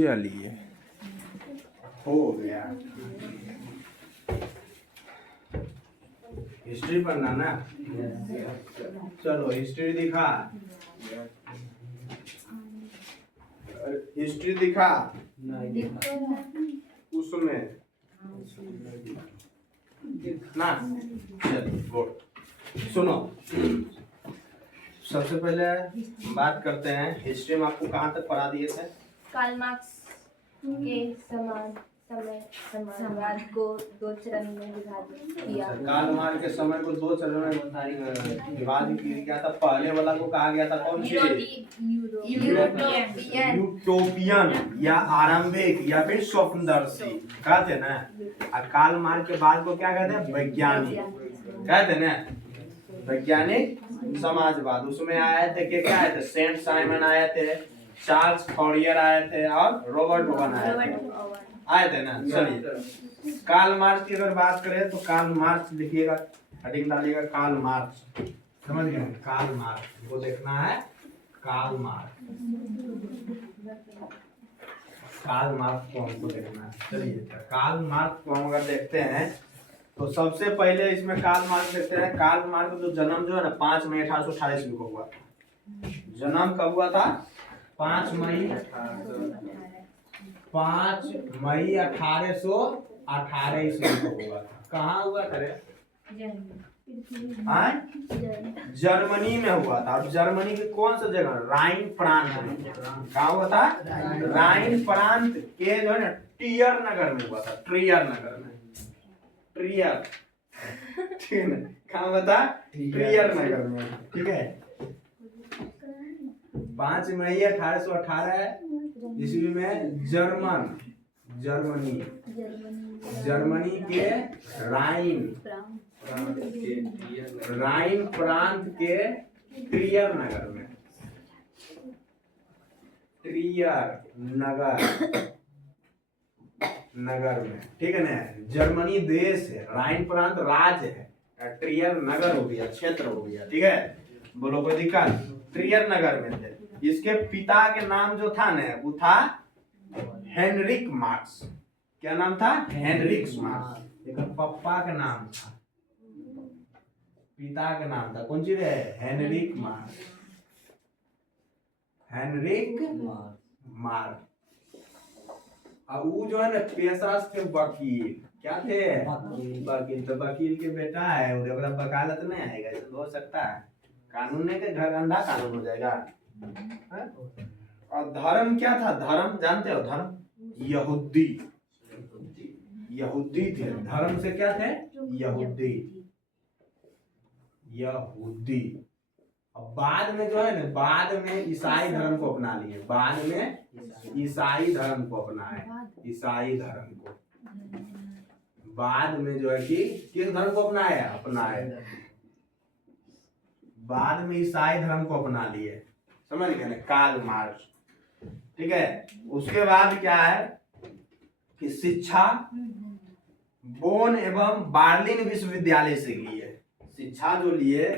चलिए हो गया। हिस्ट्री पढ़ना ना, चलो हिस्ट्री दिखा, हिस्ट्री दिखा उसमें ना। चलिए गुड। सुनो, सबसे पहले बात करते हैं हिस्ट्री में आपको कहाँ तक पढ़ा दिए थे? कार्ल मार्क्स के समाज को दो चरण में विभाजित किया। कार्ल मार्क्स के समय को दो चरणों में विभाजित किया था। पहले वाला को कहा गया था कौन सी? यूटोपियन या आरंभिक या फिर स्वप्नदर्शी कहते ना। और कार्ल मार्क्स के बाद को क्या कहते हैं? वैज्ञानिक कहते ना, वैज्ञानिक समाजवाद। उसमें आए थे क्या आए थे? सेंट साइमन आए थे, चार्ल्स फॉरियर आए थे और रॉबर्ट ओवन आए थे ना। चलिए कार्ल मार्क्स की अगर बात करें तो कार्ल मार्क्स लिखिएगा, हेडिंग डालिएगा कार्ल मार्क्स, समझ गए? कार्ल मार्क्स को देखना है, कार्ल मार्क्स, कार्ल मार्क्स को हमको देखना है। चलिए कार्ल मार्क्स को हम अगर देखते हैं तो सबसे पहले इसमें कार्ल मार्क्स देखते हैं। कार्ल मार्क्स जो जन्म जो है ना 5 मई 1828 ईस्वी को हुआ। जन्म कब हुआ था? 5 मई 1818 ईस्वी को हुआ था। कहाँ हुआ था रे? जर्मनी में हुआ था। और जर्मनी के कौन सा जगह? राइन प्रांत में। कहाँ हुआ था? राइन प्रांत के जो है ना टियर नगर में हुआ था। ट्रियर नगर में, ट्रियर, ठीक है ना? कहाँ हुआ था? ट्रियर नगर में, ठीक है। 5 मई 1818 ईस्वी में जर्मनी के राइन प्रांत के ट्रियर नगर में, ट्रियर नगर में, ठीक है ना। जर्मनी देश है, राइन प्रांत राज्य है, ट्रियर नगर हो गया, क्षेत्र हो गया, ठीक है। बोलो कोई दिक्कत? ट्रियर नगर में थे। इसके पिता के नाम जो था ना वो था हेनरिक मार्क्स। क्या नाम था? Heinrich Marx. लेकिन पापा का नाम था, पिता का नाम था कौन चीज है? Heinrich Marx, Heinrich Marx. और वो जो है ना पेशा से वकील। क्या थे? वकील। तो वकील के बेटा है, वकालत नहीं आएगा, हो सकता है। कानून नहीं के घर अंधा कानून हो जाएगा। और धर्म क्या था? धर्म जानते हो? धर्म यहूदी थे। धर्म से क्या थे? यहूदी। अब बाद में जो है ना, बाद में ईसाई धर्म को अपना लिए। बाद में ईसाई धर्म को अपनाए। ईसाई धर्म को बाद में जो है कि किस धर्म को अपनाए? बाद में ईसाई धर्म को अपना लिए, समझ गए ना? कार्ल मार्क्स, ठीक है। उसके बाद क्या है कि शिक्षा बोन एवं बार्लिन विश्वविद्यालय से लिए। शिक्षा जो लिए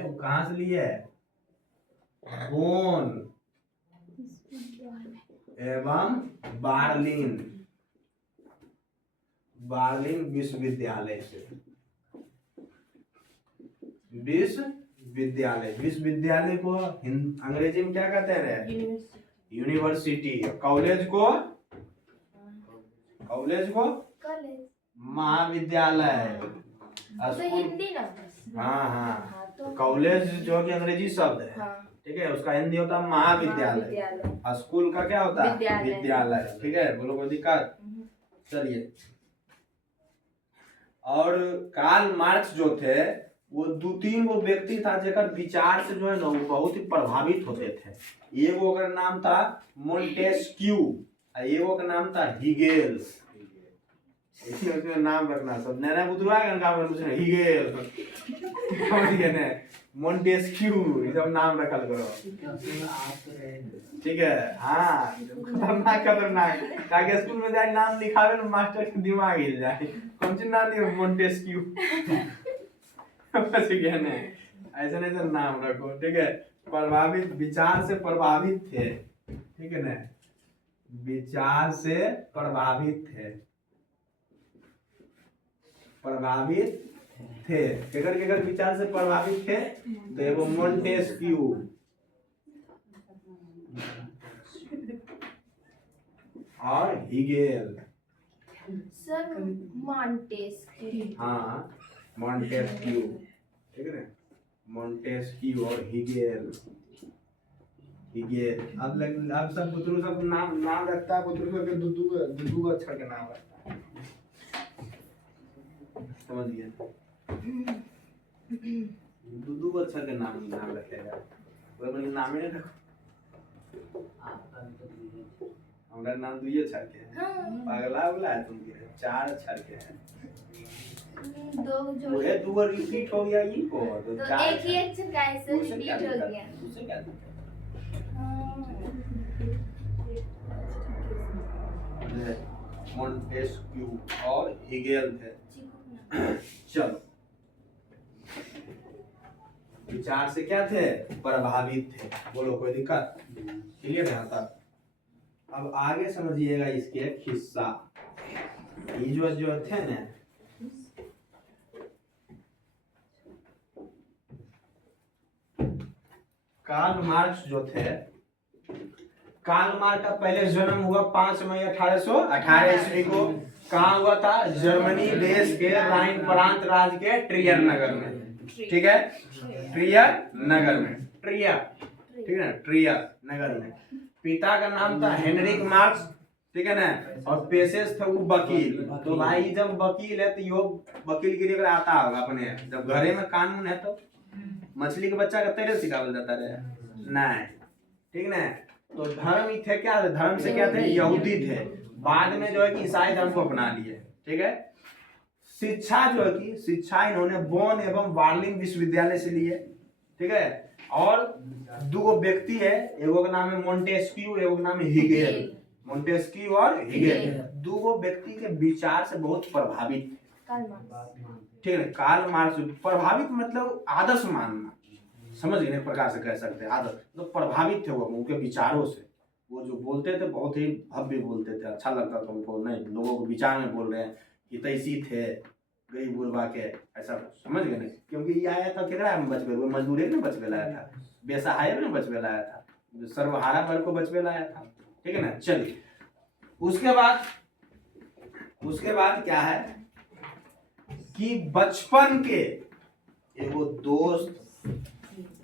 वो कहाँ से लिए? बोन एवं बार्लिन विश्वविद्यालय से। विश्वविद्यालय को अंग्रेजी में क्या कहते हैं? यूनिवर्सिटी। कॉलेज को महाविद्यालय। हाँ, कॉलेज जो कि अंग्रेजी शब्द है, ठीक है, उसका हिंदी होता है महाविद्यालय। स्कूल का क्या होता है? विद्यालय, ठीक है। बोलो कोई दिक्कत? चलिए, और कार्ल मार्क्स जो थे वो 2-3 गो व्यक्ति था जेकर विचार से जो है ना वो बहुत ही प्रभावित होते थे। एगो का नाम था मोंटेस्क्यू, एगो का नाम था हिगेल। इसमें नाम रखना सब नया बुतुआ का नाम रखना हिगेल, समझ गए ना? मोंटेस्क्यू, ये सब नाम रखल करो, ठीक है। हाँ, खतरनाक ताकि स्कूल में जाके नाम लिखावे ना मास्टर के दिमाग हिल जाए। कौन सी नाम दिया? मोंटेस्क्यू। ऐसा नहीं तो नाम रखो, ठीक है। प्रभावित, विचार से प्रभावित थे, ठीक है ना, विचार से प्रभावित थे। केकर विचार से प्रभावित थे, तो एगो मोंटेस्क्यू और हिगेल। Sir Montesquieu. हाँ, मॉन्टेस्क्यू, ठीक है ना, मॉन्टेस्क्यू और हिगेल। अब सब बुजुर्ग सब नाम रखता है, बुजुर्ग के दू अक्षर के नाम रखता है, समझिए, दू अक्षर के नाम रखेगा, कोई मतलब नाम ही नहीं रखो। हमारा नाम दुइये अक्षर के है। पागला उगला है तुम के, 4 अक्षर के है। दो वो दो रिपीट हो गया ये को, तो एक ही अक्षर का ऐसे रिपीट हो गया। उससे क्या दिक्कत? मोंटेस्क्यू और हिगेल थे। चलो, विचार से क्या थे, प्रभावित थे। बोलो कोई दिक्कत? क्लियर है यहाँ तक? अब आगे समझिएगा इसके हिस्सा। ये जो थे ना, कार्ल मार्क्स जो थे, कार्ल मार्क्स का पहले जन्म हुआ 5 मई 1818 ईस्वी को। कहाँ हुआ था? जर्मनी देश के राइन प्रांत राज्य के ट्रियर नगर में। ठीक है, ट्रियर नगर में, ट्रियर, ठीक है ना, ट्रियर नगर में। पिता का नाम था हेनरिक मार्क्स, ठीक है ना, और पेशेस थे वो वकील। तो भाई जब वकील है तो यो वकीलगिरी अगर आता होगा अपने, जब घरे में कानून है तो मछली के बच्चा का तैरे सिखावल जाता रहे नहीं, ठीक ना। तो धर्म ही थे क्या, धर्म से क्या थे, यहूदी थे। बाद में जो है कि ईसाई धर्म को अपना लिए, ठीक है। शिक्षा जो है कि शिक्षा इन्होंने बोन एवं बार्लिन विश्वविद्यालय से लिए, ठीक है। और दो व्यक्ति है, एगो का नाम है मोंटेस्क्यू, एगो का नाम है हिगेल। मोंटेस्क्यू और हिगेल दो व्यक्ति के विचार से बहुत प्रभावित, ठीक है। कार्ल मार्क्स प्रभावित मतलब आदर्श मानना, समझ गए, प्रकार से कह सकते हैं आदर्श, तो प्रभावित थे वो उनके विचारों से। वो जो बोलते थे बहुत ही भव्य बोलते थे, अच्छा लगता था उनको, नहीं लोगों को विचार में बोल रहे हैं कि तैसी थे गरीब गुरबा के, ऐसा समझ गए नहीं। क्योंकि ये आया था केकरा में बचबे, वो मजदूर ने बचबे लाया था, बेसहाय ने बचबे लाया था, सर्वहारा वर्ग को बचबे लाया था, ठीक है ना। चलिए, उसके बाद क्या है कि बचपन के एगो दोस्त,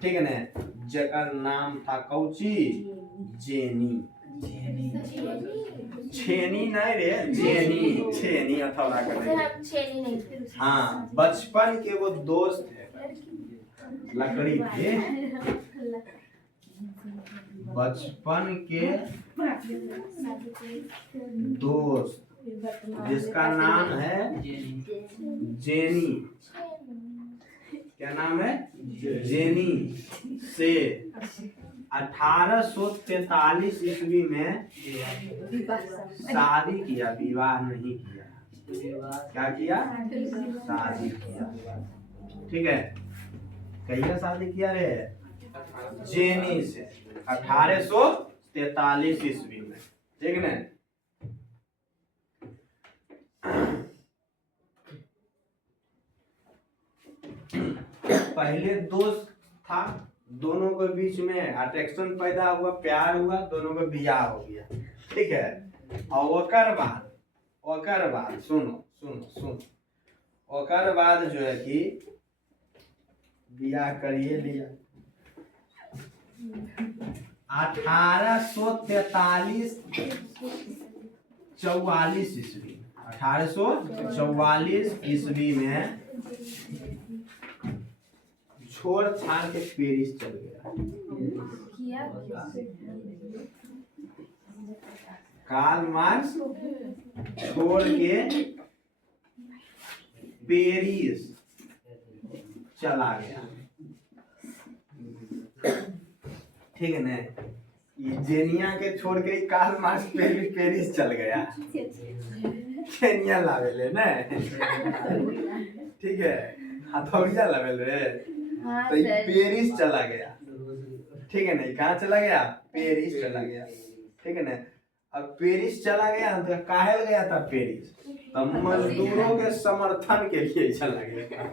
ठीक है ना, जकर नाम था कौची, जेनी, छेनी नहीं रे, जेनी, छेनी अथवा कर, हाँ, बचपन के वो दोस्त है, लकड़ी के बचपन के दोस्त जिसका नाम है जेनी, क्या नाम है, जेनी, से 1843 ईस्वी में शादी किया, विवाह नहीं किया। क्या किया? शादी किया, ठीक है। कहीं शादी किया रे, जेनी से 1843 ईस्वी में, ठीक है। पहले दोस्त था, दोनों के बीच में अट्रैक्शन पैदा हुआ, प्यार हुआ, दोनों का बियाह हो गया, ठीक है। और ओकर बाद सुनो, ओकर बाद जो है कि बियाह करिए लिया। 1844 ईस्वी, 1844 ईस्वी में छोड़ छाड़ के पेरिस चल गया। कार्ल मार्क्स छोड़ के पेरिस चला गया, ठीक है ना। ये जेनिया के छोड़ के कार्ल मार्क्स पेरिस चल गया, जेनिया लावेले ना, ठीक है, हथौड़िया लावेल रे, तो ये पेरिस चला गया, ठीक है ना। कहाँ चला गया? पेरिस चला गया। ठीक है ना। अब पेरिस चला गया तो काहे गया था पेरिस, तब मजदूरों के समर्थन के लिए चला गया था।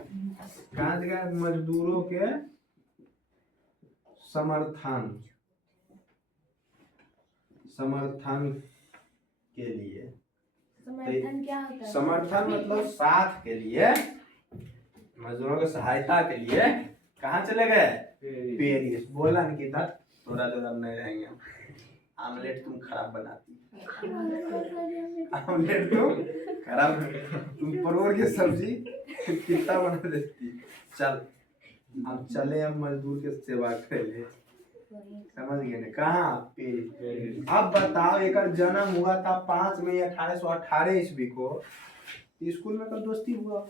कहाँ से गया, मजदूरों के समर्थन के लिए। समर्थन क्या होता है? समर्थन मतलब साथ के लिए, मजदूरों की सहायता के लिए कहाँ चले गए, पेरिस। बोला निकिता थोड़ा देर हम नहीं रहेंगे, आमलेट तुम खराब बनाती, आमलेट तुम खराब, तुम परोर की सब्जी कितना बना देती। चल अब चले, हम मजदूर के सेवा करे, समझ गए ना। कहाँ, पेरिस। अब बताओ एक जन्म हुआ था 5 मई 1818 ईस्वी को, स्कूल में कब दोस्ती हुआ,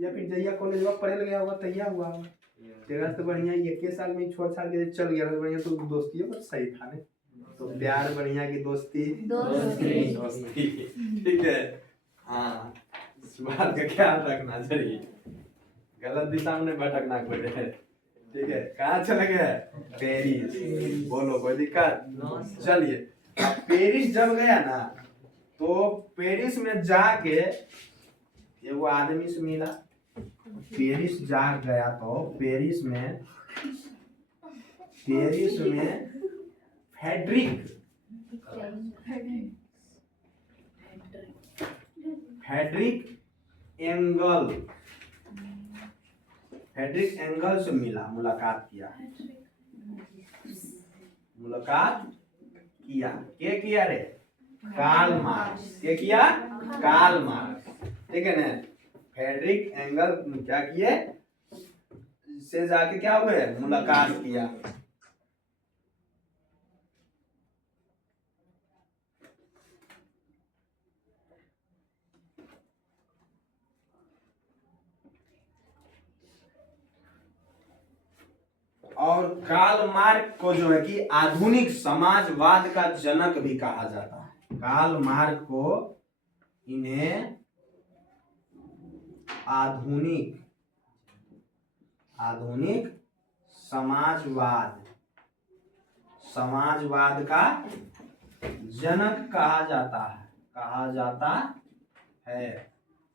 या फिर जैया कॉलेज में पढ़े गया होगा तैयार हुआ होगा। तेरा तो बढ़िया 21 साल में छोड़ छाड़ के चल गया तो बढ़िया, तो दोस्ती है बस सही था ने, तो प्यार बढ़िया की दोस्ती ठीक है। हाँ, इस बात का ख्याल रखना चाहिए, गलत दिशा में भटकना पड़े है, ठीक है। कहाँ चले गए, पेरिस। बोलो कोई दिक्कत। चलिए अब पेरिस जब गया ना, तो पेरिस में जाके एगो आदमी से मिला, पेरिस जा गया तो पेरिस में फेडरिक एंगल से मिला, मुलाकात किया। के किया रे, कार्ल मार्क्स। के किया, कार्ल मार्क्स, ठीक है ना। फेडरिक एंगल क्या किए, से जाके क्या हुए, मुलाकात किया। और कार्ल मार्क्स को जो है कि आधुनिक समाजवाद का जनक भी कहा जाता है। कार्ल मार्क्स को इन्हें आधुनिक समाजवाद का जनक कहा जाता है,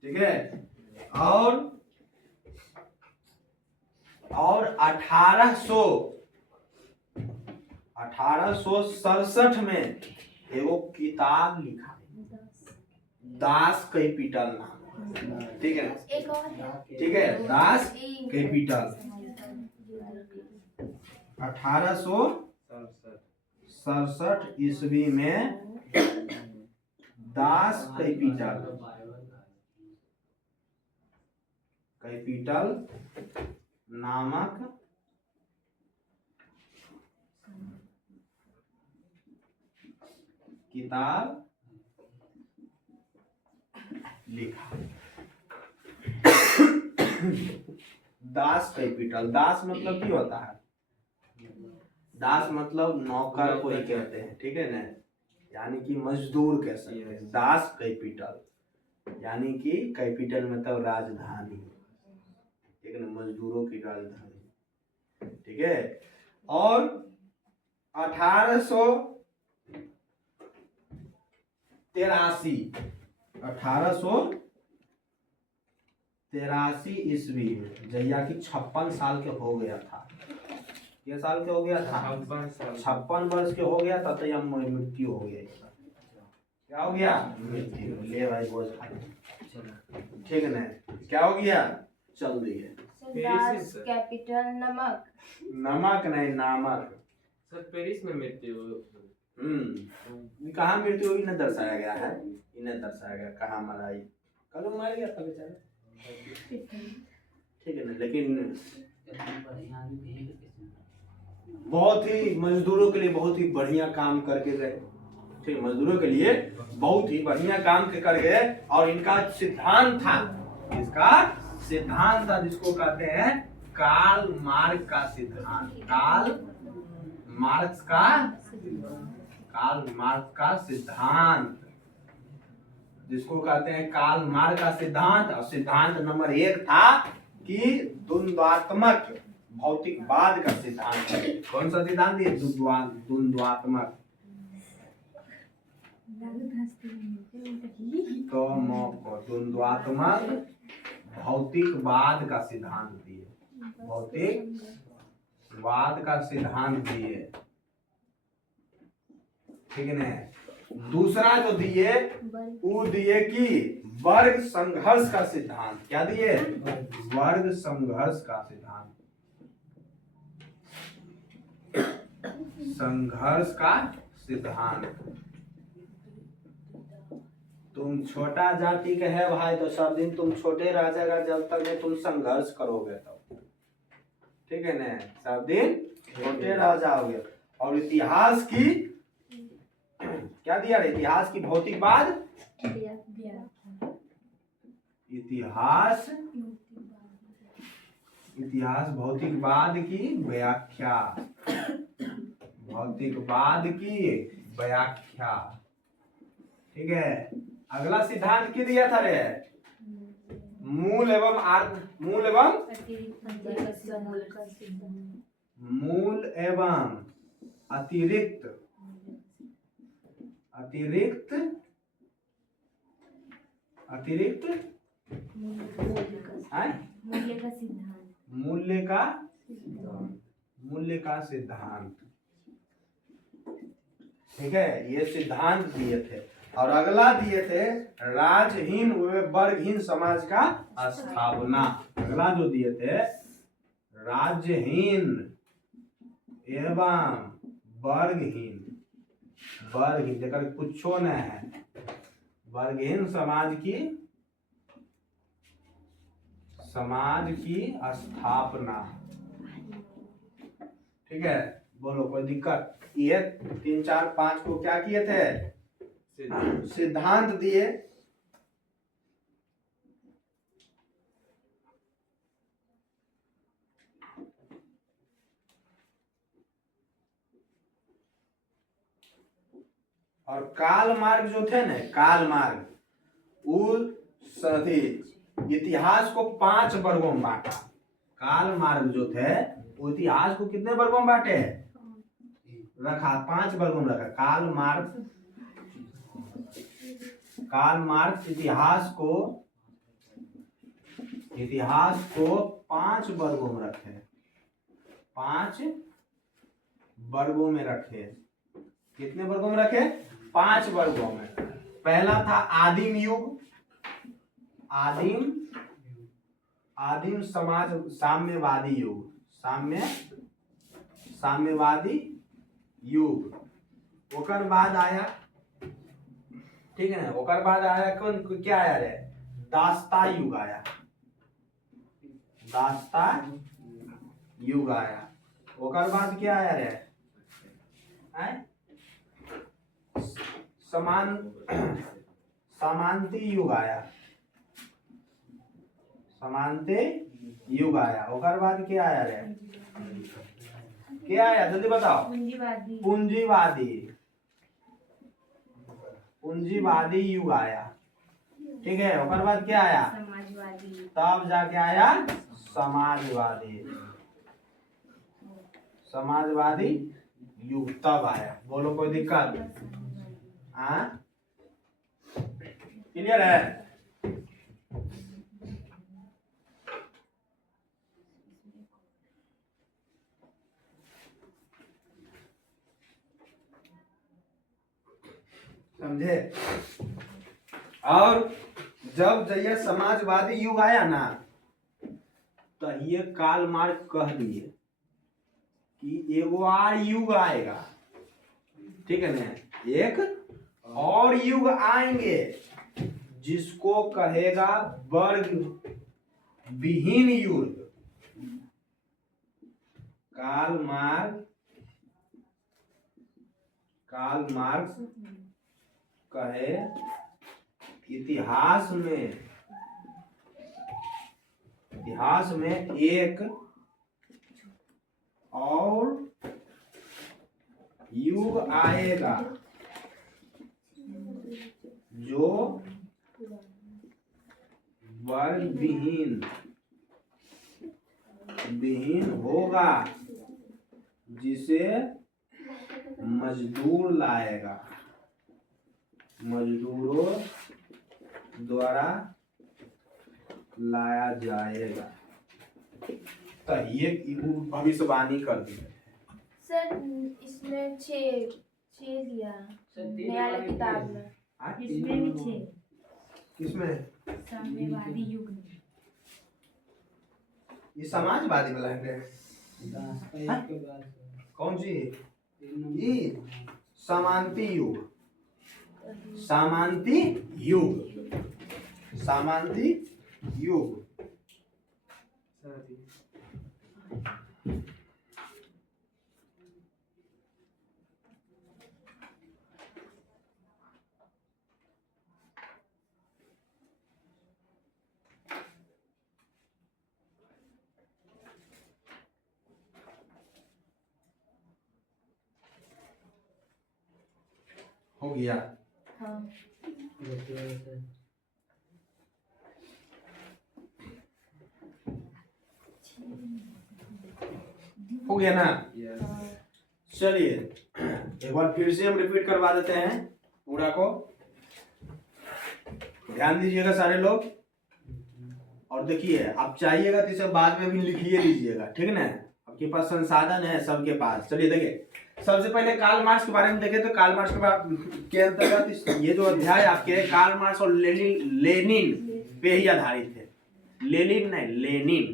ठीक है। और 1867 में एगो किताब लिखा, दास कैपिटल नाम, ठीक है, ठीक है, दास कैपिटल। 1867 ईस्वी में दास कैपिटल नामक किताब लिखा। दास कैपिटल, दास मतलब क्या होता है, दास मतलब नौकर को ही कहते हैं, ठीक है ना, यानी कि मजदूर कह सकते हैं। दास कैपिटल यानी कि कैपिटल मतलब राजधानी, ठीक है ना, मजदूरों की राजधानी, ठीक है। और 1883 ईस्वी में जैया कि 56 साल के हो गया था, कितने साल के हो गया था, 56 वर्ष के हो गया था, तो यह मृत्यु हो गया। क्या हो गया, मृत्यु। ले भाई बोझ खा, ठीक है ना। क्या हो गया, चल दिए। कैपिटल नमक नहीं, नामक। सर पेरिस में मृत्यु, कहाँ मृत्यु हुई न दर्शाया गया है, इन्हें दर्शाया गया कहाँ मराई, कल मार गया था बेचारा, ठीक है ना। लेकिन बहुत ही मजदूरों के लिए बहुत ही बढ़िया काम करके गए, ठीक, मजदूरों के लिए बहुत ही बढ़िया काम कर गए। और इनका सिद्धांत था, जिसको कहते हैं कार्ल मार्क्स का सिद्धांत। कार्ल मार्क्स का सिद्धांत, जिसको कहते हैं कार्ल मार्क्स का सिद्धांत। और सिद्धांत नंबर 1 था कि द्वंद्वात्मक भौतिकवाद का सिद्धांत है। कौन सा सिद्धांत है, द्वंद्वात्मक तो को द्वंद्वात्मक भौतिकवाद का सिद्धांत दिए, भौतिकवाद का सिद्धांत दिए, ठीक है ना। दूसरा जो दिए वो दिए कि वर्ग संघर्ष का सिद्धांत। क्या दिए? वर्ग संघर्ष का सिद्धांत, संघर्ष का सिद्धांत। तुम छोटा जाति के है भाई तो सब दिन तुम छोटे रह जाएगा जब तक नहीं तुम संघर्ष करोगे तब, ठीक है ना। सब दिन छोटे रह जाओगे। और इतिहास की क्या दिया रे? इतिहास की भौतिकवाद, इतिहास भौतिकवाद की व्याख्या, भौतिकवाद की व्याख्या, ठीक है। अगला सिद्धांत की दिया था रे? मूल एवं अतिरिक्त मूल्य का सिद्धांत, ठीक है। ये सिद्धांत दिए थे। और अगला दिए थे राजहीन व वर्गहीन समाज का स्थापना। अगला जो दिए थे राजहीन एवं वर्गहीन जगह कुछो न है, वर्गहीन समाज की स्थापना, ठीक है। बोलो कोई दिक्कत? ये 3, 4, 5 को क्या किए थे? सिद्धांत दिए। और काल मार्ग जो थे ना, काल मार्ग इतिहास को 5 वर्गों में बांटा। काल मार्ग जो थे वो इतिहास को कितने वर्गों में बांटे? रखा 5 वर्गों में रखा। काल मार्क्स इतिहास को 5 वर्गों में रखे, 5 वर्गों में रखे। कितने वर्गों में रखे? 5 वर्गों में। पहला था आदिम युग, आदिम समाज, साम्यवादी युग। ओकर बाद आया, ठीक है ना। ओकर बाद आया कौन? क्या आया रे? दास्ता युग आया। ओकर बाद क्या आया रे? समानते युग आया। ओकर बाद क्या आया रे? क्या आया जल्दी बताओ? पूंजीवादी युग आया, ठीक है। ओकर बाद क्या आया? तब जाके आया समाजवादी युग, तब आया। बोलो कोई दिक्कत? क्लियर है? समझे? और जब जय समाजवादी युग आया ना तो ये काल मार्क्स कह दिए कि एगो और युग आएगा, ठीक है ना। एक और युग आएंगे जिसको कहेगा वर्ग विहीन युग। कार्ल मार्क्स कहे इतिहास में एक और युग आएगा जो वर्ग विहीन होगा, जिसे मजदूर लाएगा। मजदूरों द्वारा लाया जाएगा। तो ये भविष्यवाणी कर दी। सर इसमें छः दिया न्यायालय किताब में। इसमें भी 6 किसमें? साम्यवादी युग में। ये समाजवादी वाला है। कौन सी? ये समांती युग। सामांती युग। सामांती युग। हो गया। हाँ हो गया ना? हाँ। चलिए एक बार फिर से हम रिपीट करवा देते हैं पूरा को। ध्यान दीजिएगा सारे लोग, और देखिए आप चाहिएगा तो इसे बाद में भी लिखिए लीजिएगा, ठीक है ना? आपके पास संसाधन है सबके पास। चलिए देखिए, सबसे पहले कार्ल मार्क्स के बारे में देखें तो कार्ल मार्क्स के अंतर्गत ये जो अध्याय आपके कार्ल मार्क्स और लेनिन पे ही आधारित है। लेनिन नहीं, लेनिन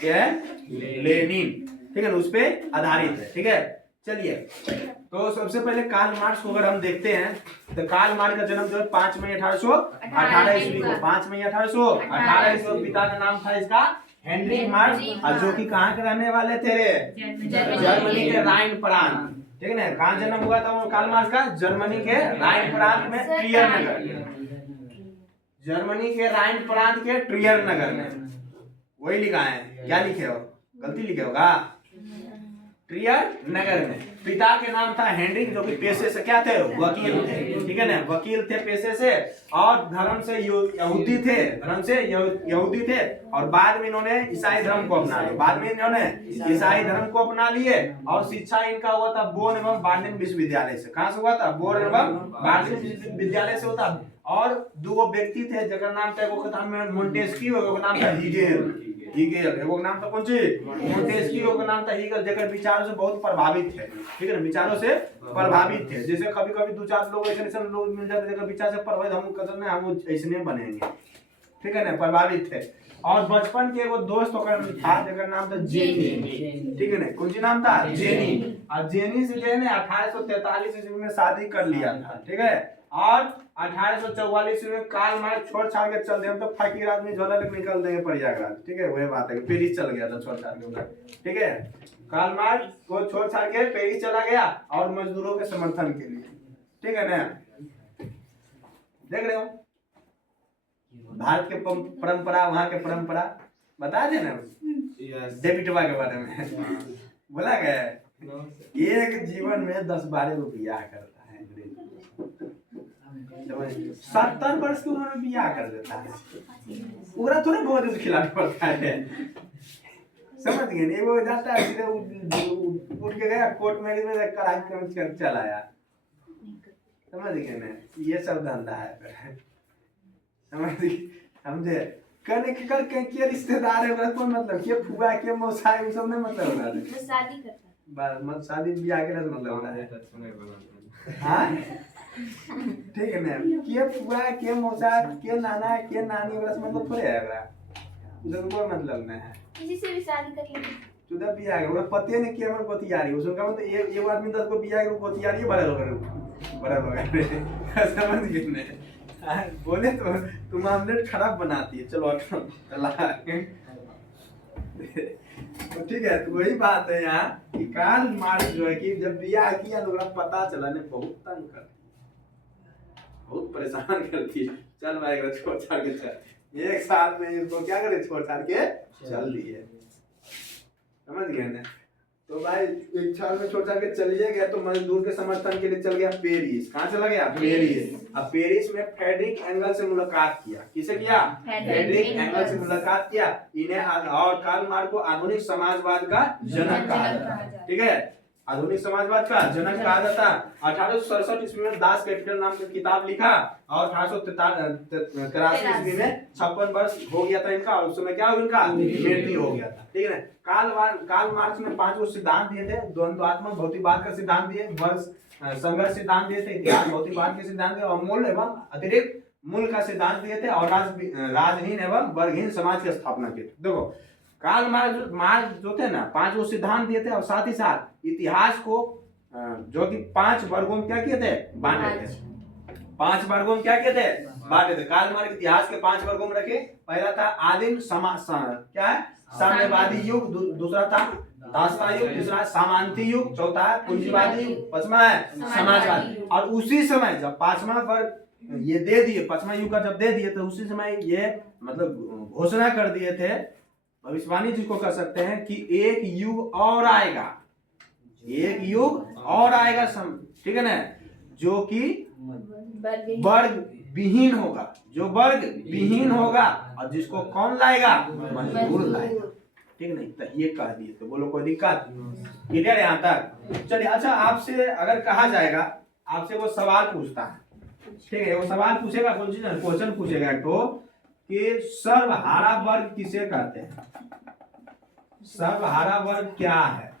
क्या है? लेनिन, ठीक है ना? उस पे आधारित है, ठीक है। चलिए तो सबसे पहले कार्ल मार्क्स को अगर हम देखते हैं तो कार्ल मार्क्स का जन्म जो है 5 मई 1818 ईस्वी को, 5 मई 1818 ईस्वी को। पिता का नाम था इसका हेनरिक मार्क्स, और जो कि कहाँ के रहने वाले थे? जर्मनी के राइन प्रांत, ठीक है ना? कहाँ जन्म हुआ था वो कार्ल मार्क्स का? जर्मनी के राइन प्रांत में, ट्रियर नगर। जर्मनी के राइन प्रांत के ट्रियर नगर में, वही लिखा है। क्या लिखे हो? गलती लिखे होगा। ट्रियर नगर में। पिता के नाम था हेनरिक, जो कि पेशे से क्या थे? वकील थे, ठीक है ना? वकील थे पेशे से, और धर्म से यहूदी थे, धर्म से यहूदी थे। और बाद में इन्होंने ईसाई धर्म को अपना लिया। बाद में इन्होंने ईसाई धर्म को अपना लिए, और शिक्षा इनका हुआ था बोन एवं बार्लिन विश्वविद्यालय से। कहाँ से हुआ था? बोन एवं बार्लिन विश्वविद्यालय से होता। और दो व्यक्ति थे जगह नाम था, एगो का नाम मोंटेस्क्यू, एगो का नाम था हीगेल। एगो नाम था कौन सी? मोंटेस्क्यू, एगो का नाम था हीगेल, जगह विचारों से बहुत प्रभावित थे, ठीक है ना? विचारों से प्रभावित थे। जैसे कभी कभी दो चार लोग ऐसे लोग मिल जाते जगह विचार से प्रभावित, हम कहते हैं हम ऐसे बनेंगे, ठीक है ना? प्रभावित थे। और बचपन के एगो दोस्त था जगह नाम था जेनी, ठीक है ना? कौन सी नाम था? जेनी। और जेनी से जो है ना 1843 ईस्वी में शादी कर लिया था, ठीक है। और 1844 ईस्वी में कार्ल मार्क्स छोड़ छाड़ के चल दिए। हम तो फकीर आदमी झोला लेके निकल देंगे प्रयागराज, ठीक है? वही बात है, पेरिस चल गया था छोड़ छाड़ के, ठीक है। कार्ल मार्क्स को छोड़ छाड़ के पेरिस चला गया, और मजदूरों के समर्थन के लिए, ठीक है ना? देख रहे हो भारत के परंपरा, वहाँ के परंपरा बता देना। डेबिटवा के बारे में बोला गया है, एक जीवन में 10-12 को बियाह करता है। 70 वर्ष की उम्र में बियाह कर देता है। पूरा थोड़ा बहुत दूध खिलाना पड़ता है, समझ गए? वो जाता है सीधे उठ के गया कोर्ट मैरिज में कढ़ाई कर चल आया, समझ गए ना? ये सब धंधा है, समझे? कहने के कर के रिश्तेदार है, कोई मतलब के फुआ के मौसा है, सब नहीं मतलब हो रहा है। शादी करता बस मत शादी ब्याह के मतलब हो रहा है। हाँ ठीक है ना? के फुआ के मौसा के नाना के नानी वाला मतलब थोड़े है बड़ा, उसका कोई मतलब नहीं है। किसी से भी शादी कर ले तुदा बियाह के ओकरा पते नहीं के हमर गोतियारी, उसका मतलब एक आदमी 10 को बियाह के गोतियारी बड़ा लोग समझ गए ने? बोले तो तुम आमलेट खराब बनाती है। चलो तो ठीक है, तो वही बात है यहाँ कि कार्ल मार्क्स जो है कि जब बियाह किया तो पता चला ने बहुत तंग कर, बहुत परेशान करती है। चल भाई छोड़ छाड़ के चल, एक साल में इसको क्या करे, छोड़ छाड़ के चल दिए, समझ गए ना? तो भाई एक साल में छोड़ छाड़ के चलिए गया, तो मजदूर के समर्थन के लिए चल गया पेरिस। कहाँ चला गया? पेरिस। अब पेरिस में फ्रेडरिक एंगल से मुलाकात किया। किसे किया? फ्रेडरिक एंगल से मुलाकात किया। इन्हें और कार्ल मार्क्स को आधुनिक समाजवाद का जनक कहा जाता है, ठीक है? आधुनिक समाजवाद का जनक कहा जाता। 1867 ईस्वी में दास कैपिटल नाम की किताब लिखा और 1883 ईस्वी में 56 वर्ष हो गया था इनका और उस समय क्या हुआ इनका मृत्यु हो गया था। ठीक है ना। कार्ल मार्क्स ने 5 वो सिद्धांत दिए थे। द्वंद्वात्मक भौतिकवाद का सिद्धांत दिए, वर्ग संघर्ष सिद्धांत दिए थे, इतिहास भौतिकवाद के सिद्धांत दिए और मूल एवं अतिरिक्त मूल का सिद्धांत दिए थे और राजहीन एवं वर्गहीन समाज की स्थापना की। देखो कार्ल मार्क्स जो थे ना 5 वो सिद्धांत दिए थे और साथ ही साथ इतिहास को जो कि 5 वर्गों में क्या किए थे बांटे थे। 5 वर्गों में क्या किए थे बांटे थे। कार्ल मार्क्स इतिहास के 5 वर्गों में रखे। पहला था आदिम समाज क्या है साम्यवादी युग, दूसरा था दासता युग, तीसरा सामंती युग, चौथा है पूंजीवादी युग, पांचवा है समाजवादी। और उसी समय जब 5वां वर्ग ये दे दिए, 5वां युग का जब दे दिए तो उसी समय ये मतलब घोषणा कर दिए थे, भविष्यवाणी जिसको कह सकते हैं कि एक युग और आएगा, एक युग और आएगा ठीक है ना, जो कि वर्ग विहीन होगा, जो वर्ग विहीन होगा और जिसको कौन लाएगा मजदूर लाएगा। ठीक नहीं तो ये कह दिए तो बोलो कोई दिक्कत क्लियर यहाँ तक। चलिए अच्छा आपसे अगर कहा जाएगा, आपसे वो सवाल पूछता है, ठीक है वो सवाल पूछेगा क्वेश्चन पूछेगा तो कि सर्वहारा वर्ग किसे कहते हैं, सर्वहारा वर्ग क्या है,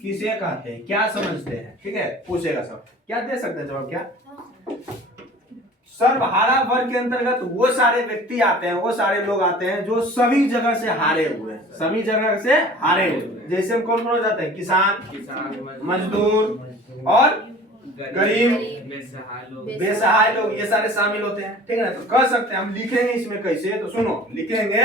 किसे कहते हैं, क्या समझते हैं। ठीक है पूछेगा सब, क्या दे सकते हैं जवाब क्या। सर्वहारा वर्ग के अंतर्गत वो सारे व्यक्ति आते हैं, वो सारे लोग आते हैं जो सभी जगह से हारे हुए हैं, सभी जगह से हारे हुए। जैसे हम कौन कौन हो जाते हैं, किसान, मजदूर और गरीब, बेसहाय लोग, ये सारे शामिल होते हैं। ठीक है ना। तो कह सकते हैं हम लिखेंगे इसमें कैसे, तो सुनो लिखेंगे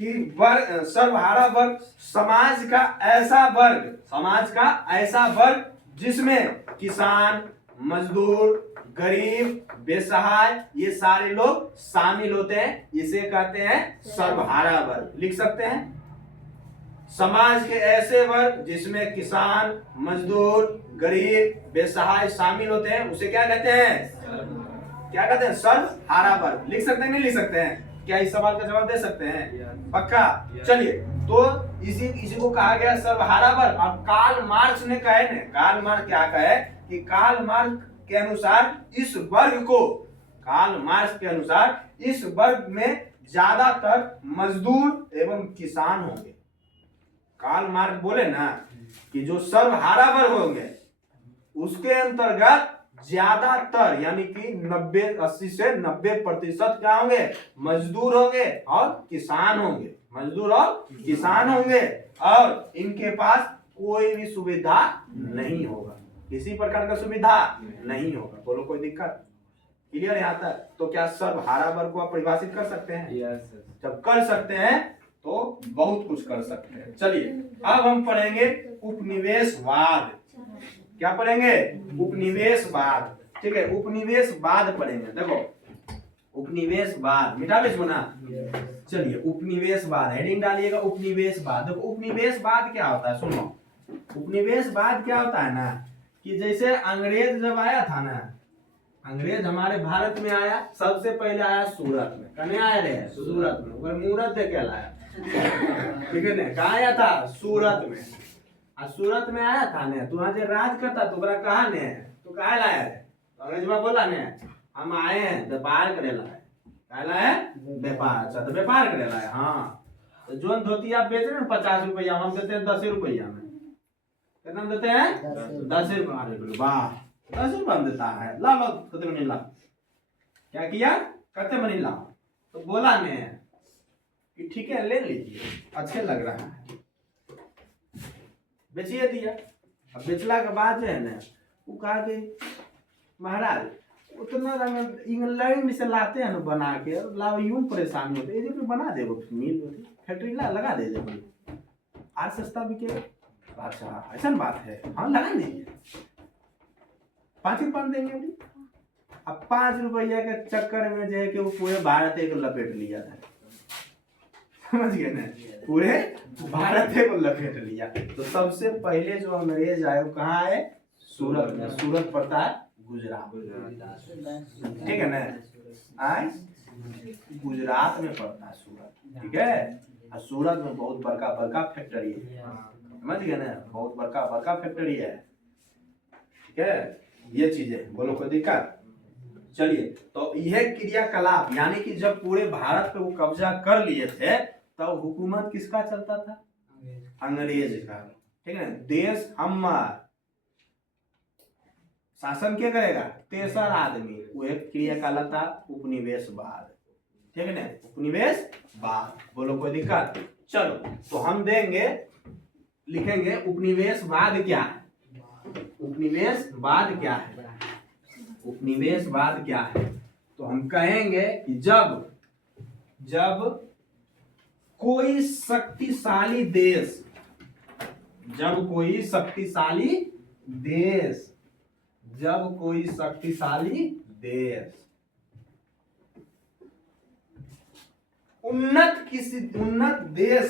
कि वर्ग सर्वहारा वर्ग समाज का ऐसा वर्ग, समाज का ऐसा वर्ग जिसमें किसान, मजदूर, गरीब, बेसहाय ये सारे लोग शामिल होते हैं, इसे कहते हैं सर्वहारा वर्ग। लिख सकते हैं समाज के ऐसे वर्ग जिसमें किसान, मजदूर, गरीब, बेसहाय शामिल होते हैं उसे क्या कहते हैं, क्या कहते हैं सर्वहारा वर्ग। लिख सकते हैं नहीं लिख सकते हैं, क्या इस सवाल का जवाब दे सकते हैं पक्का। चलिए तो इसी को कहा गया सर्वहारा वर्ग। अब कार्ल मार्क्स ने कहे ने, कार्ल मार्क्स क्या कहे कि कार्ल मार्क्स के अनुसार इस वर्ग को, कार्ल मार्क्स के अनुसार इस वर्ग में ज्यादातर मजदूर एवं किसान होंगे। कार्ल मार्क्स बोले ना कि जो सर्वहारा वर्ग होंगे उसके अंतर्गत ज्यादातर यानी कि 80 से 90% क्या होंगे मजदूर होंगे और किसान होंगे, मजदूर और किसान होंगे और इनके पास कोई भी सुविधा नहीं होगा, किसी प्रकार का सुविधा नहीं होगा। बोलो कोई दिक्कत क्लियर यहाँ तक। तो क्या सर्वहारा वर्ग को आप परिभाषित कर सकते हैं, जब कर सकते हैं तो बहुत कुछ कर सकते हैं। चलिए अब हम पढ़ेंगे उपनिवेशवाद। क्या पढ़ेंगे उपनिवेशवाद। ठीक है उपनिवेशवाद पढ़ेंगे। देखो उपनिवेशवाद मिटा बेच बना। चलिए उपनिवेशवाद हेडिंग डालिएगा उपनिवेशवाद। देखो उपनिवेशवाद क्या होता है सुनो, उपनिवेशवाद क्या होता है ना कि जैसे अंग्रेज जब आया था ना, अंग्रेज हमारे भारत में आया, सबसे पहले आया सूरत में, कने आया रे सूरत में, ऊपर मूरत दे के लाया। ठीक है ना, कहाँ आया था सूरत में। और सूरत में आया था ने तू आज राज करता तो कहा ने तू कहा लाया है, अंग्रेज में बोला ने हम आए हैं व्यापार करे लाए, कहा लाए व्यापार। अच्छा तो व्यापार करे लाए। हाँ तो जो धोती आप बेच रहे हैं 50 रुपया, हम देते हैं 10 रुपया में। कितना देते हैं 10 रुपया। वाह 10 रुपया में देता है, ला लो कितने में ला। क्या किया कहते में ला, तो बोला ने कि ठीक है ले लीजिए अच्छे लग रहा है, बेचिए दिया। अब बेचला के बाद जो है ना वो कहा कि महाराज उतना इंग्लैंड से लाते हैं ना बना के, लाओ यूं परेशानी होती है, ये बना दे मिल फैक्ट्री लगा दे जब आज सस्ता बिकेगा। अच्छा ऐसा बात है, हाँ लगा दीजिए 5 रुपया देंगे अभी। अब 5 रुपया के चक्कर में जो है कि वो पूरे भारत को लपेट लिया था, समझ गए ना, पूरे भारत को लपेट लिया। तो सबसे पहले जो अंग्रेज आए वो कहाँ आए सूरत में, सूरत पड़ता है गुजरात, ठीक है ना, आए गुजरात में पड़ता है सूरत। ठीक है और सूरत में बहुत बड़का बड़का फैक्ट्री है, समझ गए ना, बहुत बड़का बड़का फैक्ट्री है, ठीक है। ये चीजें बोलो, कोई दिक्कत? चलिए, तो यह क्रियाकलाप यानी कि जब पूरे भारत पे वो कब्जा कर लिए थे तब हुकूमत किसका चलता था? अंग्रेज का, ठीक है। देश हमार शासन क्या करेगा? तेसर आदमी, वो एक क्रियाकलाप था उपनिवेशवाद, ठीक है ना, उपनिवेशवाद। बोलो, कोई दिक्कत? चलो, तो हम देंगे, लिखेंगे उपनिवेशवाद क्या है। उपनिवेशवाद क्या है? उपनिवेशवाद क्या है? तो हम कहेंगे कि जब कोई शक्तिशाली देश, जब कोई शक्तिशाली देश उन्नत देश,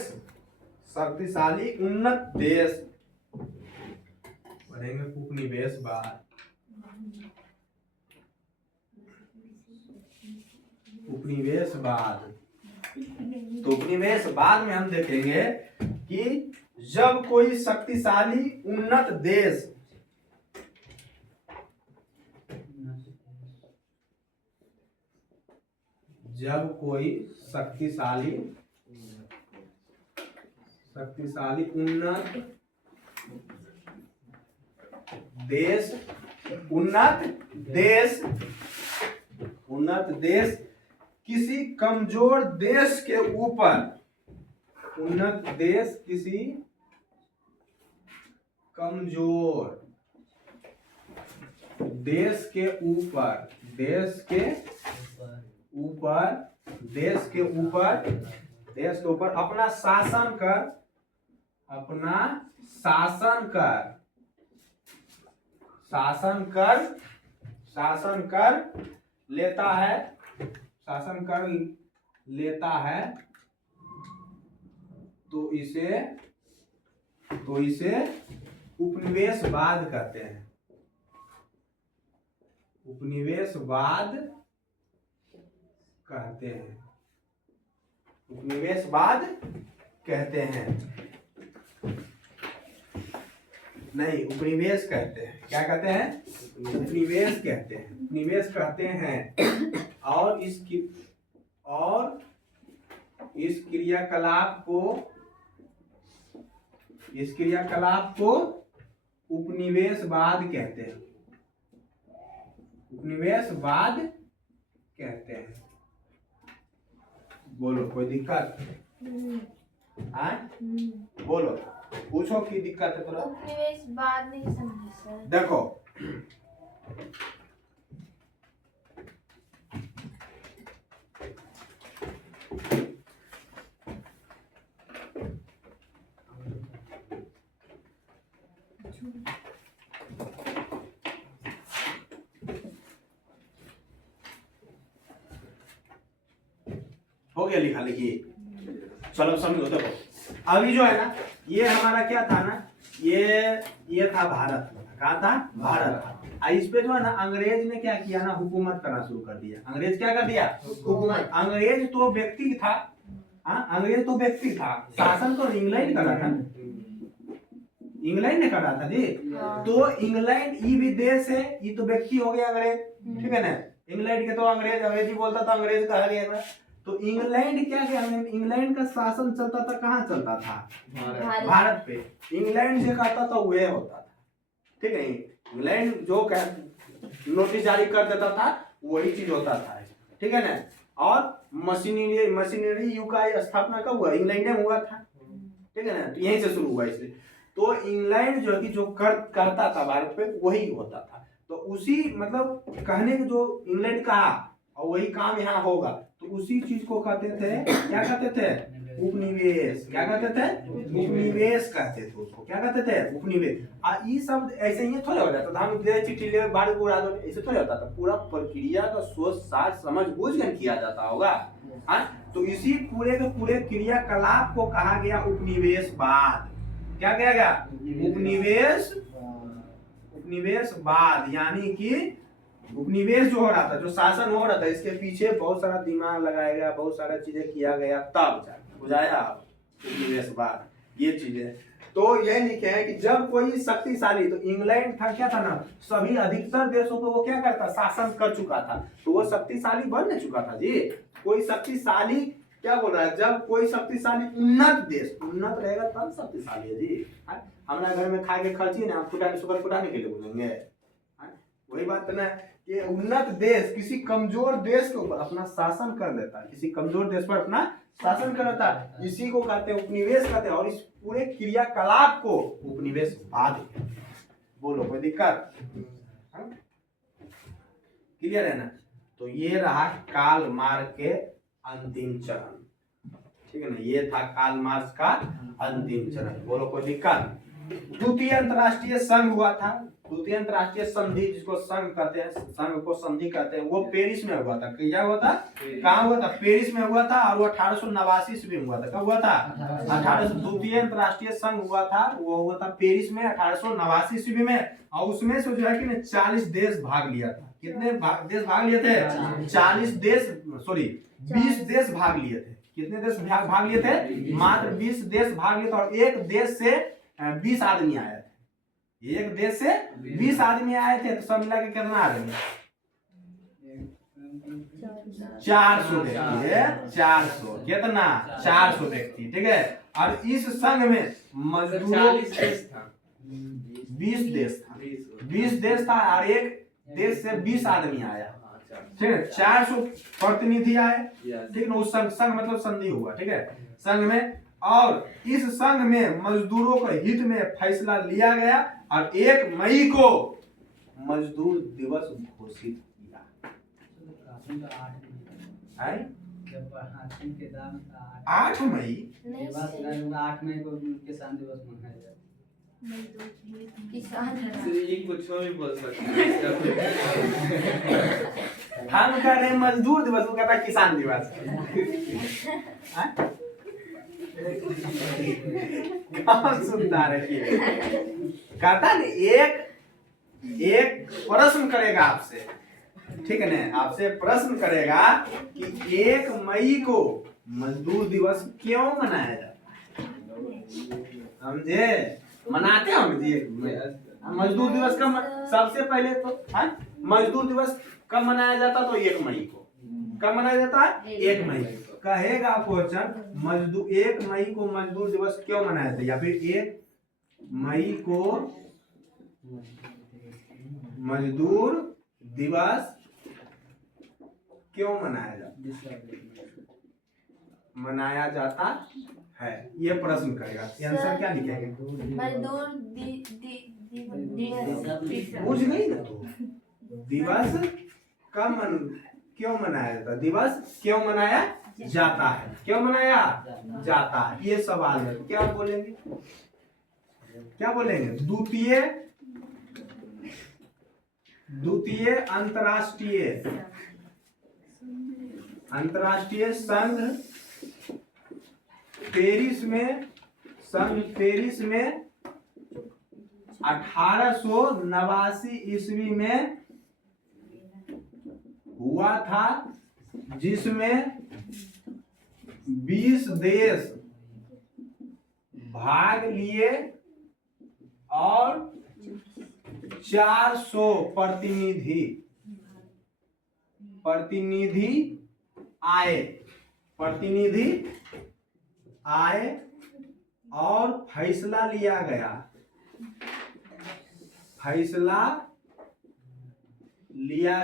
शक्तिशाली उन्नत देश बनेंगे उपनिवेशवाद। उपनिवेशवाद, तो उपनिवेशवाद में हम देखेंगे कि जब कोई शक्तिशाली उन्नत देश, जब कोई शक्तिशाली उन्नत देश किसी कमजोर देश के ऊपर, उन्नत देश किसी कमजोर देश के ऊपर, अपना शासन कर लेता है, तो इसे उपनिवेशवाद कहते हैं। उपनिवेशवाद कहते हैं, नहीं उपनिवेश कहते हैं। क्या कहते हैं? उपनिवेश कहते हैं। और इस क्रियाकलाप को उपनिवेशवाद कहते हैं। बोलो, कोई दिक्कत? बोलो, पूछो की दिक्कत है तोरा? उपनिवेशवाद नहीं समझे सर। देखो, हो गया लिखा लिखी? चलो समझो, देखो अभी जो है ना, ये हमारा क्या था ना, ये था भारत। कहा था? भारत। इस पे जो है ना अंग्रेज ने क्या किया ना, हुकूमत करना शुरू कर दिया। अंग्रेज क्या कर दिया? हुकूमत। अंग्रेज तो व्यक्ति था, अंग्रेज तो व्यक्ति था, शासन तो इंग्लैंड कर रहा था, इंग्लैंड ने कर रहा था जी। तो इंग्लैंड ये भी देश है, ये तो व्यक्ति हो गया अंग्रेज, ठीक है ना। इंग्लैंड के तो अंग्रेजी बोलता था, अंग्रेज कहा गया। तो इंग्लैंड क्या क्या, इंग्लैंड का शासन चलता था, कहाँ चलता था? भारत पे। इंग्लैंड से कहता था वह होता था, ठीक है। इंग्लैंड जो नोटिस जारी कर देता था वही चीज होता था, ठीक है ना। और मशीनरी युग का स्थापना कब हुआ? इंग्लैंड में हुआ था, ठीक है ना। तो यहीं से शुरू हुआ इसलिए। तो इंग्लैंड जो है कि जो करता था भारत पे वही होता था। तो उसी मतलब कहने के जो इंग्लैंड कहा और वही काम यहाँ होगा, तो उसी चीज को कहते थे, क्या कहते थे? उपनिवेश। क्या कहते थे? उपनिवेश कहते थे उसको। क्या कहते थे? उपनिवेश। ये शब्द ऐसे ही थोड़ा हो जाता था, हम दे चिट्ठी ले बाढ़ को उड़ा दो, ऐसे थोड़ा होता था। पूरा प्रक्रिया का सोच साज समझ बूझ कर किया जाता होगा। तो इसी पूरे के पूरे क्रियाकलाप को कहा गया उपनिवेशवाद। क्या कहा गया? उपनिवेशवाद। यानी कि उपनिवेश जो हो रहा था, जो शासन हो रहा था, इसके पीछे बहुत सारा दिमाग लगाया गया, बहुत सारा चीजें किया गया, तब बुझाया उपनिवेशवाद। ये चीज है। तो ये लिखे हैं कि जब कोई शक्तिशाली, तो इंग्लैंड था क्या था ना, सभी अधिकतर देशों को वो क्या करता, शासन कर चुका था, तो वो शक्तिशाली बन नहीं चुका था जी। कोई शक्तिशाली क्या बोल रहा है, जब कोई शक्तिशाली उन्नत देश, उन्नत रहेगा तब शक्तिशाली है जी। हमारा घर में खा के खर्ची ना, आप फुटाने शुगर फुटाने के लिए बोलेंगे, वही बात ना। कि उन्नत देश किसी कमजोर देश के ऊपर अपना शासन कर लेता है, किसी कमजोर देश पर अपना शासन कर लेता है, इसी को कहते हैं उपनिवेश कहते हैं। और इस पूरे क्रियाकलाप को उपनिवेशवाद। बोलो कोई दिक्कत, क्लियर है ना। तो ये रहा कार्ल मार्क्स के अंतिम चरण, ठीक है ना, ये था कार्ल मार्क्स का अंतिम चरण। बोलो कोई दिक्कत। द्वितीय अंतरराष्ट्रीय संघ हुआ था, द्वितीय अंतरराष्ट्रीय संधि जिसको संघ कहते हैं, संघ को संधि कहते हैं, वो पेरिस में हुआ था। क्या हुआ था, कहाँ हुआ था, पेरिस में हुआ था। और वो 1889 ईस्वी में हुआ था। कब हुआ था, 1800। द्वितीय अंतरराष्ट्रीय संघ हुआ था, वो हुआ था पेरिस में 1889 ईस्वी में। और उसमें से जो है कि 40 देश भाग लिया था। कितने देश भाग लिए थे, 40 देश, सॉरी 20 देश भाग लिए थे। कितने देश भाग लिए थे, मात्र 20 देश भाग लिए थे। और एक देश से 20 आदमी आए थे, एक देश से 20 आदमी आए थे। तो सब मिला के कितना आदमी, 400 व्यक्ति है, 400 कितना, 400 व्यक्ति, ठीक है। और इस संघ में मजदूरों 20 देश था, 20 देश था। और एक देश से 20 आदमी आया, ठीक है। 400 प्रतिनिधि आए, ठीक है। उस संघ मतलब संधि हुआ, ठीक है, संघ में। और इस संघ में मजदूरों के हित में फैसला लिया गया। और 1 मई को मजदूर दिवस घोषित किया है। 8 मई, 8 मई को किसान दिवस मनाया जाता है। किसान ये कुछ भी बोल सकते हैं। हम कह रहे हैं मजदूर दिवस, वो कहता है किसान दिवस। कौन सुनता है, कहता नहीं, एक प्रश्न करेगा आपसे, ठीक है ना, आपसे प्रश्न करेगा कि 1 मई को मजदूर दिवस क्यों मनाया जाता है, समझे। मनाते हम जी मजदूर दिवस का सबसे पहले तो मजदूर दिवस कब मनाया जाता, तो 1 मई को। कब मनाया जाता है, 1 मई। कहेगा क्वेश्चन, मजदूर 1 मई को मजदूर दिवस क्यों मनाया जाता है, या फिर 1 मई को मजदूर दिवस क्यों मनाया जाता है, ये प्रश्न करेगा। आंसर क्या लिखेंगे, मजदूर पूछ गई ना तो। दिवस क्यों मनाया जाता है, दिवस क्यों मनाया जाता है, क्यों मनाया जाता है, ये सवाल है। क्या बोलेंगे, क्या बोलेंगे। द्वितीय अंतरराष्ट्रीय संघ पेरिस में 1889 ईस्वी में हुआ था, जिसमें 20 देश भाग लिए और 400 प्रतिनिधि आए और फैसला लिया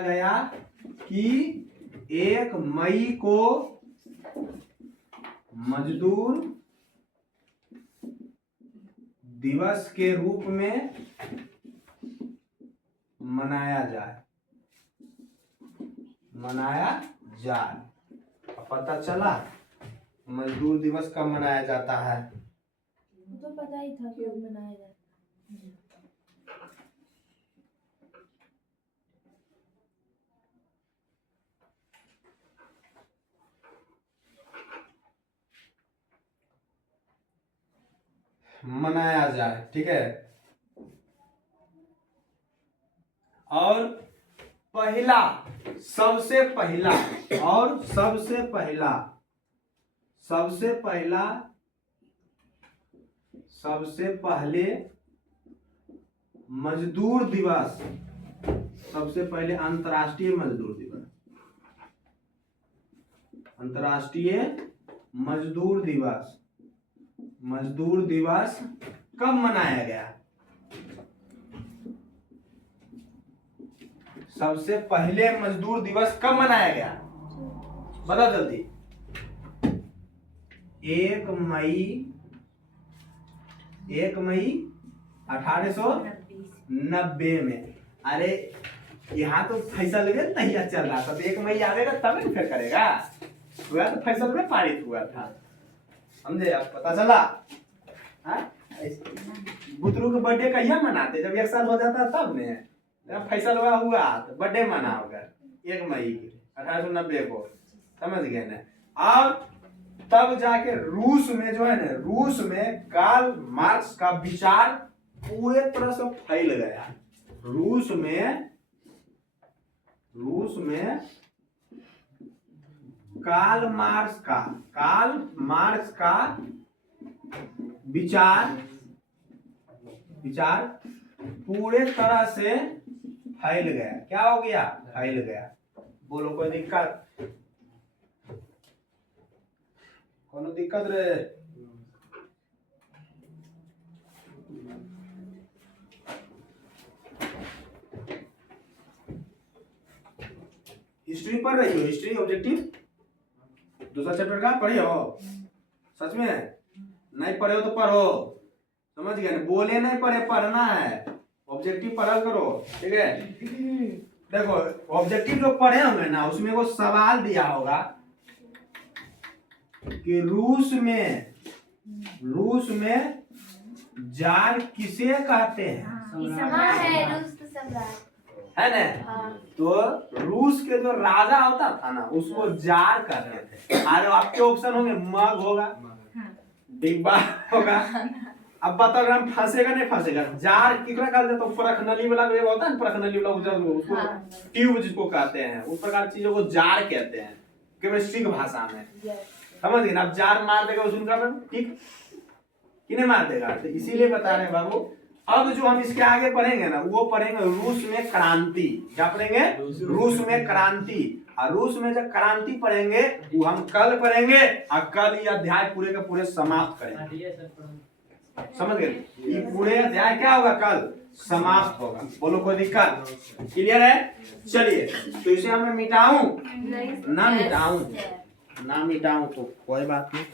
गया कि 1 मई को मजदूर दिवस के रूप में मनाया जाए। पता चला मजदूर दिवस कब मनाया जाता है, तो पता ही था कब मनाया जाता है। मनाया जाए, ठीक है। और सबसे पहला सबसे पहले मजदूर दिवस, सबसे पहले अंतर्राष्ट्रीय मजदूर दिवस, अंतर्राष्ट्रीय मजदूर दिवस, मजदूर दिवस कब मनाया गया? सबसे पहले मजदूर दिवस कब मनाया गया? बता जल्दी। 1 मई 1890 में। अरे यहाँ तो फैसल में नहीं चल रहा था, तो 1 मई आवेगा तब नहीं फिर करेगा, हुआ तो फैसल में पारित हुआ था, समझे? अब पता चला। बुतरू के बर्थडे कहिया मनाते? जब 1 साल हो जाता तब ने, जब फैसल हुआ तो बर्थडे मनाओगे 1 मई 1890 को, समझ गए ना? और तब जाके रूस में जो है ना, रूस में कार्ल मार्क्स का विचार पूरे तरह से फैल गया। रूस में कार्ल मार्क्स का विचार पूरे तरह से फैल गया। क्या हो गया? फैल गया। बोलो कोई दिक्कत? कोनो दिक्कत रे? हिस्ट्री पढ़ रही हो? हिस्ट्री ऑब्जेक्टिव दूसरा चैप्टर का पढ़े हो? सच में नहीं पढ़े हो तो पढ़ो, समझ गए ना? बोले नहीं पढ़े, पढ़ना है। ऑब्जेक्टिव पढ़ा करो, ठीक है? देखो ऑब्जेक्टिव जो पढ़े होंगे ना, उसमें वो सवाल दिया होगा कि रूस में जार किसे कहते हैं? हाँ है, रूस तो सम्राट है ना? हाँ। तो रूस के जो राजा होता था ना, उसको जार कहते थे। अरे आपके ऑप्शन होंगे, मग होगा, डिब्बा होगा। अब बता रहा हूं, फंसेगा नहीं फंसेगा? जार कितना कहते तो परखनली वाला जो होता है ना, परखनली वाला उधर उसको ट्यूब जिसको कहते हैं, उस प्रकार चीजों को जार कहते हैं केमिस्ट्री की भाषा में, समझ गए ना? अब जार मार देगा उसका ठीक कि नहीं मार देगा? तो इसीलिए बता रहे हैं बाबू। अब जो हम इसके आगे पढ़ेंगे ना, वो पढ़ेंगे रूस में क्रांति। क्या पढ़ेंगे? रूस में क्रांति। और रूस में जब क्रांति पढ़ेंगे वो हम कल पढ़ेंगे, और कल ये अध्याय पूरे का पूरे समाप्त करेंगे, समझ गए? ये पूरे अध्याय क्या होगा? कल समाप्त होगा। बोलो कोई दिक्कत? क्लियर है? चलिए, तो इसे हमें मिटाऊं ना मिटाऊं? ना मिटाऊं तो कोई बात नहीं।